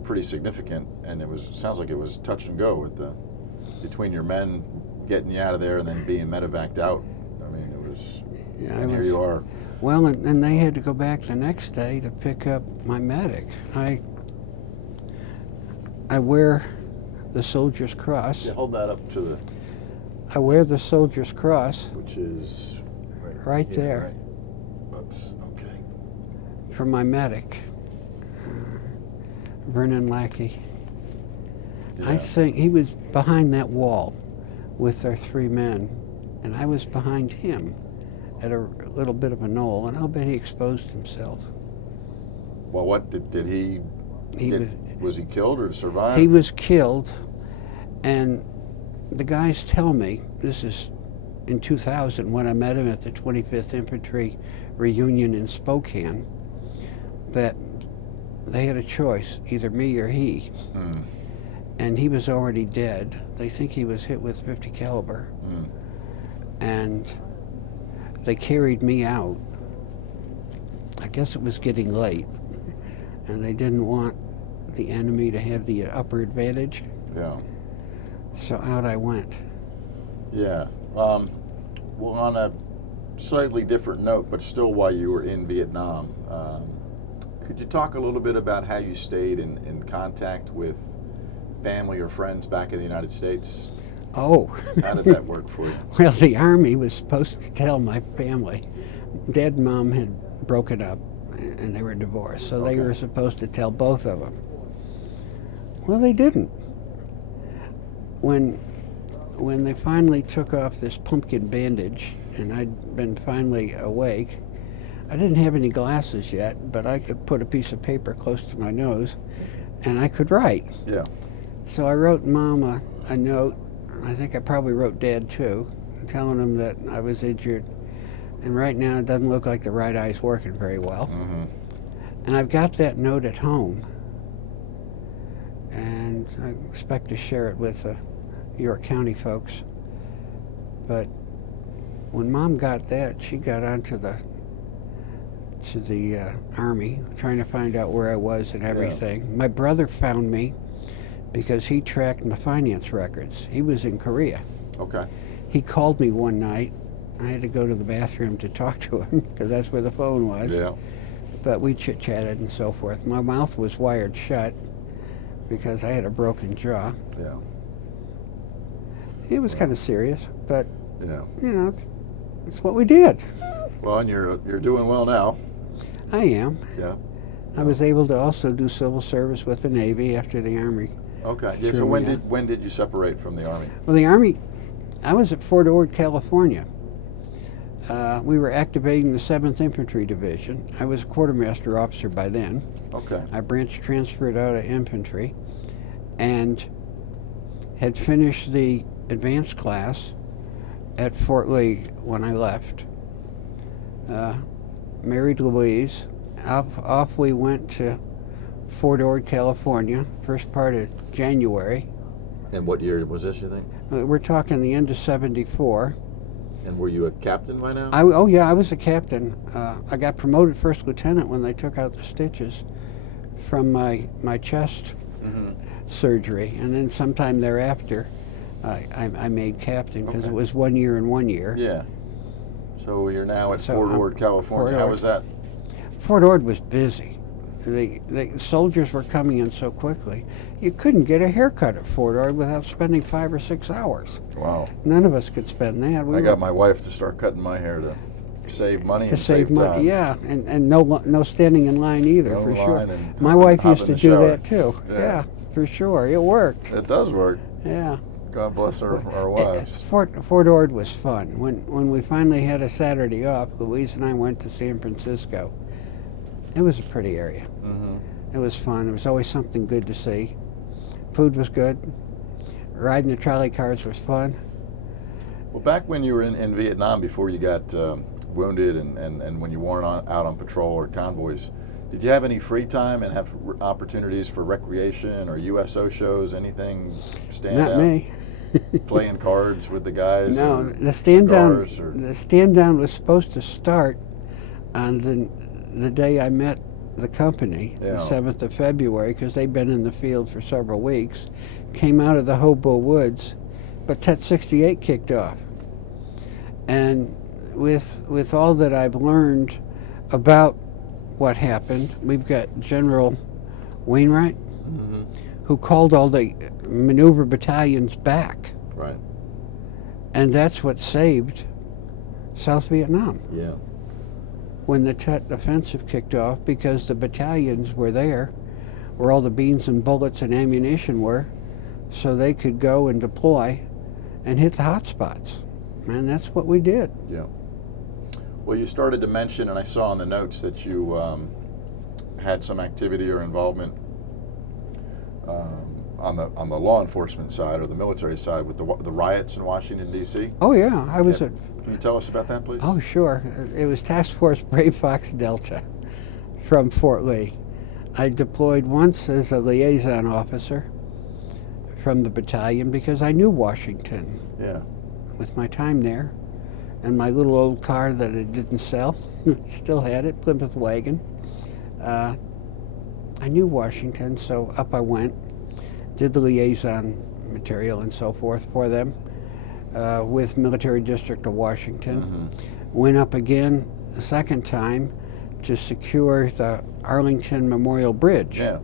pretty significant, and sounds like it was touch and go between your men getting you out of there and then being medevaced out. I mean, it was. Yeah, and here you are. Well, and they had to go back the next day to pick up my medic. I wear the Soldier's Cross. Yeah, hold that up to the. I wear the Soldier's Cross. Which is right there. Right. Oops. Okay. For my medic, Vernon Lackey. Yeah. I think he was behind that wall with our three men, and I was behind him at a little bit of a knoll, and I'll bet he exposed himself. Well, what did he? Was he killed or survived? He was killed, and the guys tell me, this is in 2000 when I met him at the 25th Infantry reunion in Spokane, that they had a choice, either me or he. And he was already dead. They think he was hit with .50 caliber. And they carried me out. I guess it was getting late, and they didn't want the enemy to have the upper advantage. Yeah. So out I went. Yeah. Well, on a slightly different note, but still while you were in Vietnam, could you talk a little bit about how you stayed in contact with family or friends back in the United States? Oh. How did that work for you? Well, the Army was supposed to tell my family. Dad and Mom had broken up, and they were divorced, so they were supposed to tell both of them. Well, they didn't. When they finally took off this pumpkin bandage, and I'd been finally awake, I didn't have any glasses yet, but I could put a piece of paper close to my nose, and I could write. Yeah. So I wrote Mom a note. I think I probably wrote Dad too, telling him that I was injured, and right now it doesn't look like the right eye's working very well. And I've got that note at home, and I expect to share it with the York County folks. But when Mom got that, she got onto the Army, trying to find out where I was and everything. Yeah. My brother found me because he tracked my finance records. He was in Korea. Okay. He called me one night. I had to go to the bathroom to talk to him because that's where the phone was. Yeah. But we chit-chatted and so forth. My mouth was wired shut because I had a broken jaw. Yeah. It was kind of serious, but yeah, you know, it's what we did. Well, and you're doing well now. I am. Yeah. I was able to also do civil service with the Navy after the Army. Okay. Yeah. So when did you separate from the Army? Well, the Army, I was at Fort Ord, California. We were activating the 7th Infantry Division. I was a quartermaster officer by then. Okay. I branch transferred out of infantry and had finished the advanced class at Fort Lee when I left. Married Louise. Off we went to Fort Ord, California, first part of January. And what year was this, you think? We're talking the end of '74. And were you a captain by now? Oh yeah, I was a captain. I got promoted first lieutenant when they took out the stitches from my chest surgery, and then sometime thereafter I made captain because it was 1 year and 1 year. Yeah. So you're now at So Fort I'm- Ord, California. Fort How Ord. was that? Fort Ord was busy. The soldiers were coming in so quickly. You couldn't get a haircut at Fort Ord without spending 5 or 6 hours. Wow. None of us could spend that. I got my wife to start cutting my hair to save money to and save money. time. Yeah, and no standing in line either, No for line sure. and My hop- wife hop used in to the do shower. that too. Yeah. Yeah, for sure. It worked. It does work. Yeah. God bless our wives. Fort Ord was fun. When we finally had a Saturday off, Louise and I went to San Francisco. It was a pretty area. Mm-hmm. It was fun. There was always something good to see. Food was good. Riding the trolley cars was fun. Well, back when you were in Vietnam, before you got wounded and when you weren't out on patrol or convoys, did you have any free time and have opportunities for recreation or USO shows, anything stand Not out? me. Playing cards with the guys? No, or the stand down. cigars or- The stand down was supposed to start on the day I met the company, Yeah. the 7th of February, because they'd been in the field for several weeks. Came out of the Hobo Woods, but Tet 68 kicked off. And with all that I've learned about what happened, we've got General Wainwright, Mhm. who called all the maneuver battalions back. Right. And that's what saved South Vietnam Yeah. when the Tet offensive kicked off, because the battalions were there where all the beans and bullets and ammunition were, so they could go and deploy and hit the hot spots. And that's what we did. Yeah. Well, you started to mention, and I saw in the notes that you had some activity or involvement on the law enforcement side or the military side with the riots in Washington, D.C. Oh yeah, I was Yeah. at, Can you tell us about that, please? oh sure, it was Task Force Brave Fox Delta from Fort Lee. I deployed once as a liaison officer from the battalion because I knew Washington Yeah. with my time there, and my little old car that I didn't sell, still had it, Plymouth wagon. I knew Washington, so up I went, did the liaison material and so forth for them with Military District of Washington. Mm-hmm. Went up again a second time to secure the Arlington Memorial Bridge. Yeah.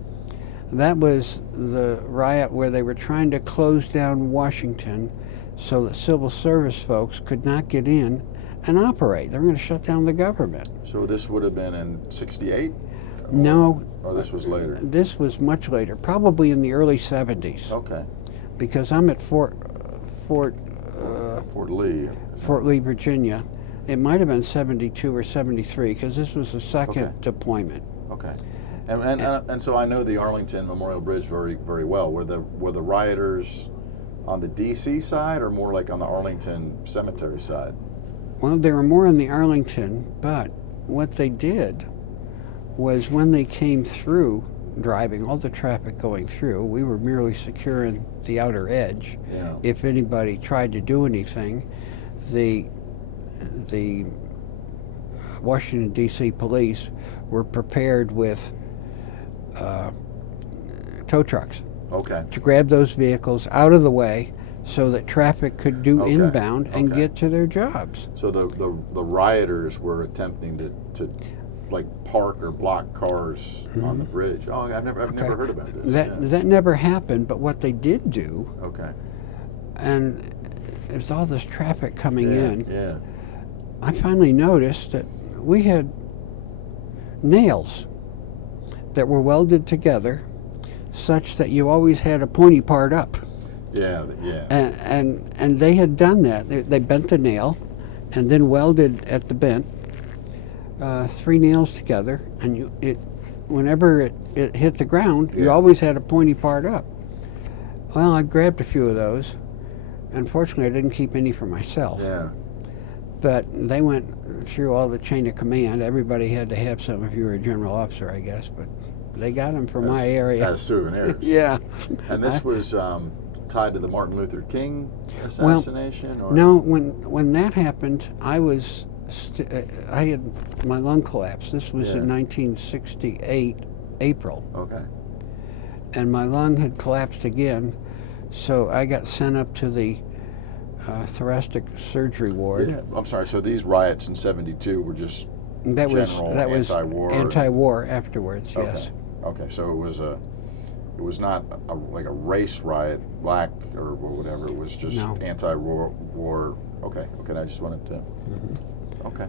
That was the riot where they were trying to close down Washington so that civil service folks could not get in and operate. They were going to shut down the government. So this would have been in ́68? No. Or this was later? This was much later, probably in the early 70s, Okay. because I'm at Fort Fort Lee. Lee, Virginia. It might have been 72 or 73, because this was the second Okay. deployment. Okay. And so I know the Arlington Memorial Bridge very, very well. Were the rioters on the D.C. side or more like on the Arlington Cemetery side? Well, they were more in the Arlington, but what they did was when they came through, driving all the traffic going through, we were merely securing the outer edge. Yeah. If anybody tried to do anything, the Washington, D.C. police were prepared with tow trucks Okay. to grab those vehicles out of the way so that traffic could do Okay. inbound and Okay. get to their jobs. So the rioters were attempting to like park or block cars on the bridge. Oh, I've never heard about this. That never happened, but what they did do, Okay. and there's all this traffic coming Yeah. in, Yeah. I finally noticed that we had nails that were welded together such that you always had a pointy part up. Yeah. Yeah. And they had done that. They bent the nail and then welded at the bent 3 nails together, and whenever it hit the ground, you Yeah. always had a pointy part up. Well, I grabbed a few of those. Unfortunately, I didn't keep any for myself. Yeah. But they went through all the chain of command. Everybody had to have some if you were a general officer, I guess. But they got them from my area. As souvenirs. Yeah. And this was tied to the Martin Luther King assassination? Or? No, when that happened, I had my lung collapse. This was in Yeah. 1968, April. Okay. And my lung had collapsed again, so I got sent up to the thoracic surgery ward. Yeah. I'm sorry. So these riots in '72 were just That was general anti-war. Anti-war afterwards. Okay. Yes. Okay. So it was not like a race riot, black or whatever. It was just No. anti-war. War. Okay. Okay. I just wanted to. Mm-hmm. Okay.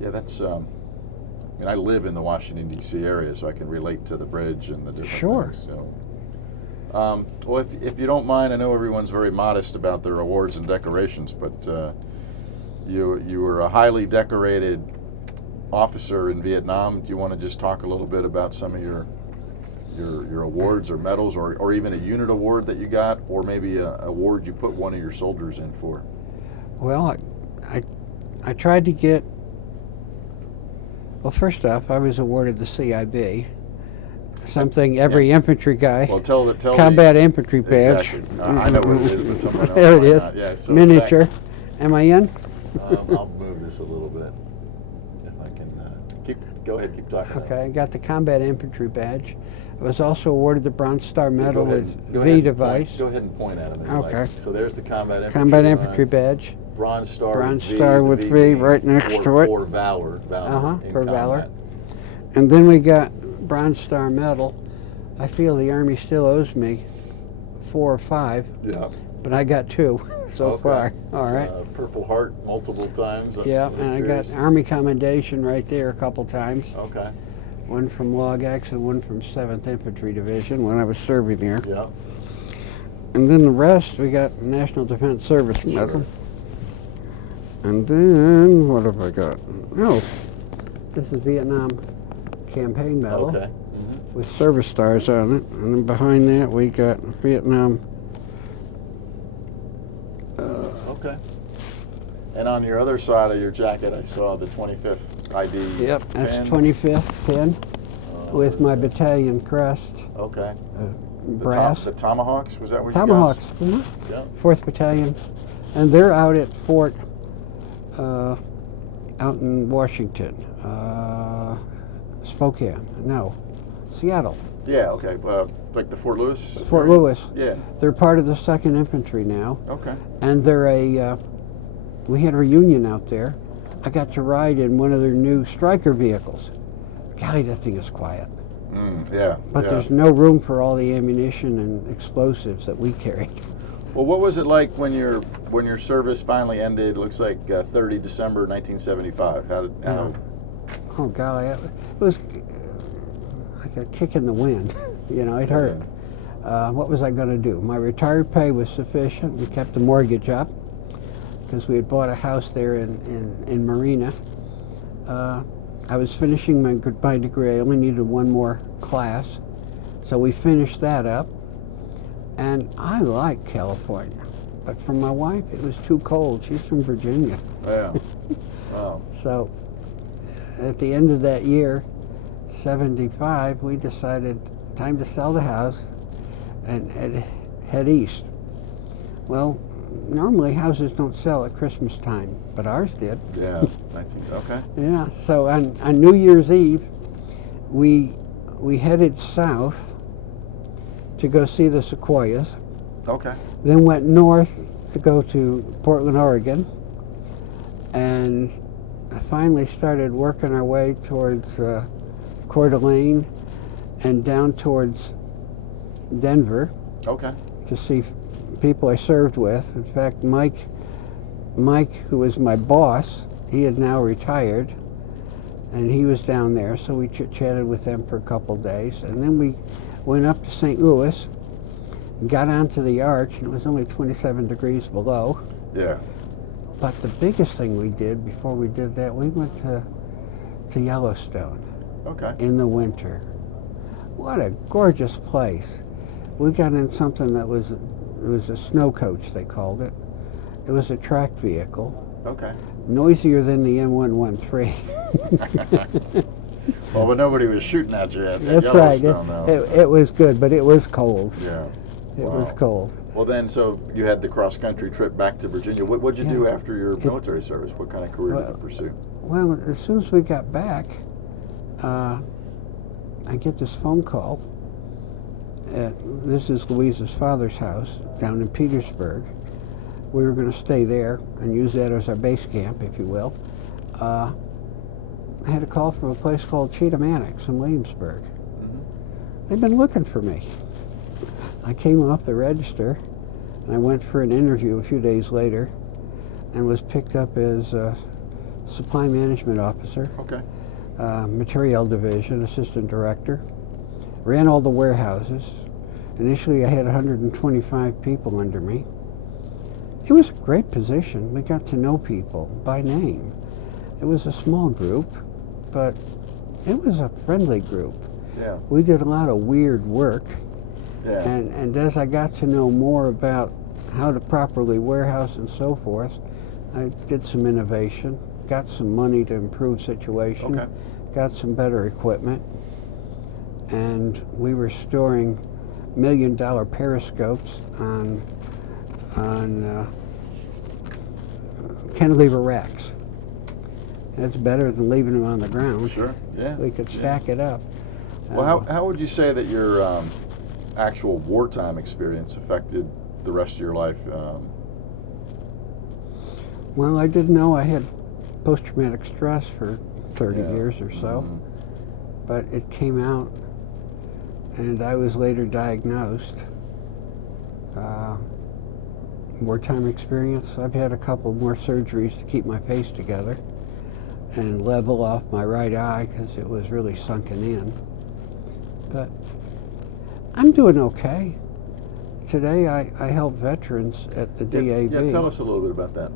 Yeah, that's. I mean, I live in the Washington D.C. area, so I can relate to the bridge and the different Sure. things. So. Well, if you don't mind, I know everyone's very modest about their awards and decorations, but you were a highly decorated officer in Vietnam. Do you want to just talk a little bit about some of your awards or medals, or even a unit award that you got, or maybe a award you put one of your soldiers in for? Well, I tried to get. Well, first off, I was awarded the CIB. Something every infantry guy. Well, tell combat infantry badge. Exactly. I know what it is, but someone else there it might is. not. Yeah, so Miniature. Am I in? I'll move this a little bit if I can. Go ahead, keep talking. Okay, I got the combat infantry badge. I was also awarded the Bronze Star Medal with Go V ahead device. Go ahead and point at it. Okay. So there's the combat infantry. Combat infantry badge. Bronze Star. Bronze with Star the with V right next to it. For valor. In For valor. combat. And then we got Bronze Star Medal. I feel the Army still owes me 4 or 5. Yeah. But I got 2 so far. All right. Purple Heart multiple times. Yeah, and I got Army Commendation right there a couple times. Okay. One from Log X and one from 7th Infantry Division when I was serving there. Yeah. And then the rest, we got National Defense Service Medal. And then, what have I got? Oh, this is Vietnam Campaign Medal. Okay. With service stars on it. And then behind that, we got Vietnam. Okay. And on your other side of your jacket, I saw the 25th ID. Yep, that's pin. 25th pin with my battalion crest. Okay. Brass. The Tomahawks, was that what Tomahawks. you guys? Mm-hmm. Yeah. 4th Battalion. And they're out at Fort, out in Washington. Spokane. No. Seattle. Yeah, okay. Like the Fort Lewis? Fort area? Lewis. Yeah. They're part of the 2nd Infantry now. Okay. And they're we had a reunion out there. I got to ride in one of their new Striker vehicles. Golly, that thing is quiet. Yeah. But there's no room for all the ammunition and explosives that we carried. Well, what was it like when your service finally ended? Looks like 30 December 1975. How? Oh golly, it was like a kick in the wind. You know, it hurt. What was I going to do? My retired pay was sufficient. We kept the mortgage up because we had bought a house there in Marina. I was finishing my goodbye degree. I only needed one more class. So we finished that up. And I like California. But for my wife, it was too cold. She's from Virginia. Yeah. Wow. So at the end of that year, 75, we decided time to sell the house and head east. Well, normally houses don't sell at Christmas time, but ours did. Yeah. Okay. Yeah. So on New Year's Eve, we headed south to go see the sequoias. Okay. Then went north to go to Portland, Oregon, and finally started working our way towards Coeur d'Alene and down towards Denver. Okay. To see people I served with. In fact, Mike, who was my boss, he had now retired, and he was down there, so we chit-chatted with them for a couple days, and then we went up to St. Louis, got onto the arch, and it was only 27 degrees below. Yeah. But the biggest thing we did before we did that, we went to Yellowstone. Okay. In the winter. What a gorgeous place. We got in something that was a snow coach, they called it. It was a tracked vehicle. Okay. Noisier than the M113. Well, but nobody was shooting at you at That's Yellowstone, right. though. It was good, but it was cold. Yeah. It Wow. was cold. Well, then, so you had the cross-country trip back to Virginia. What'd you do after your military service? What kind of career did you pursue? Well, as soon as we got back, I get this phone call. This is Louise's father's house down in Petersburg. we were going to stay there and use that as our base camp, if you will. I had a call from a place called Cheatham Annex in Williamsburg. They've been looking for me. I came off the register and I went for an interview a few days later and was picked up as a supply management officer, Okay. material division, assistant director. Ran all the warehouses. Initially I had 125 people under me. It was a great position. We got to know people by name. It was a small group, but it was a friendly group. Yeah. We did a lot of weird work, Yeah. and as I got to know more about how to properly warehouse and so forth, I did some innovation, got some money to improve situation, Okay. got some better equipment, and we were storing $1 million periscopes on cantilever racks. That's better than leaving them on the ground. Sure. Yeah. We could stack it up. Well, how would you say that your actual wartime experience affected the rest of your life? Well, I didn't know I had post-traumatic stress for 30 years or so, but it came out, and I was later diagnosed. Wartime experience, I've had a couple more surgeries to keep my face together and level off my right eye because it was really sunken in. But I'm doing okay. Today I help veterans at the DAV. Yeah, tell us a little bit about that.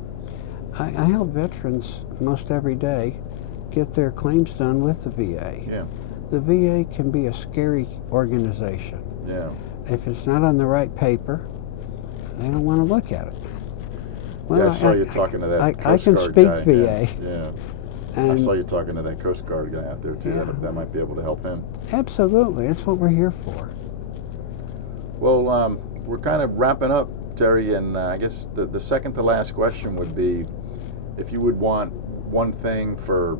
I help veterans most every day get their claims done with the VA. Yeah. The VA can be a scary organization. Yeah. If it's not on the right paper, they don't want to look at it. Yeah, I saw you talking to that I Coast can Guard speak guy. VA. Yeah. I And saw you talking to that Coast Guard guy out there too. Yeah. That might be able to help him. absolutely, that's what we're here for. Well, we're kind of wrapping up, Terry, and I guess the second to last question would be, if you would want one thing for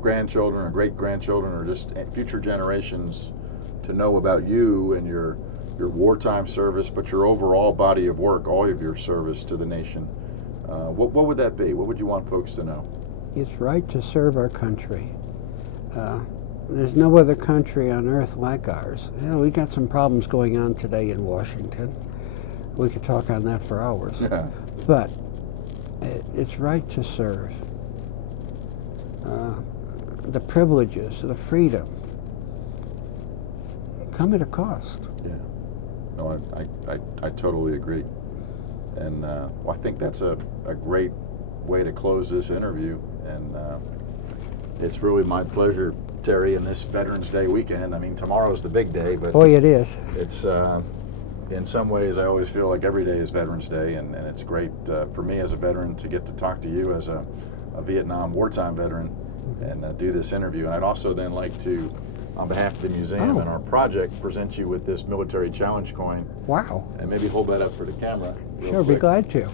grandchildren or great-grandchildren or just future generations to know about you and your wartime service, but your overall body of work, all of your service to the nation, what would that be? What would you want folks to know? It's right to serve our country. There's no other country on earth like ours. We got some problems going on today in Washington. We could talk on that for hours. Yeah. But it's right to serve. The privileges, the freedom, come at a cost. Yeah. No, I totally agree. And well, I think that's a great way to close this interview. And it's really my pleasure, Terry, in this Veterans Day weekend. I mean, tomorrow's the big day, but Boy, it is. it's in some ways I always feel like every day is Veterans Day, and it's great for me as a veteran to get to talk to you as a Vietnam wartime veteran and do this interview. And I'd also then like to, on behalf of the museum and our project, present you with this military challenge coin. Wow. And maybe hold that up for the camera. real Sure, be quick. glad to.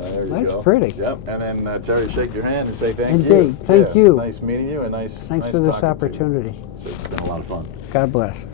There you That's go. pretty. Yep. And then Terry, shake your hand and say thank you. Indeed. Thank you. Nice meeting you and nice Thanks nice for this talking to you. opportunity. So it's been a lot of fun. God bless.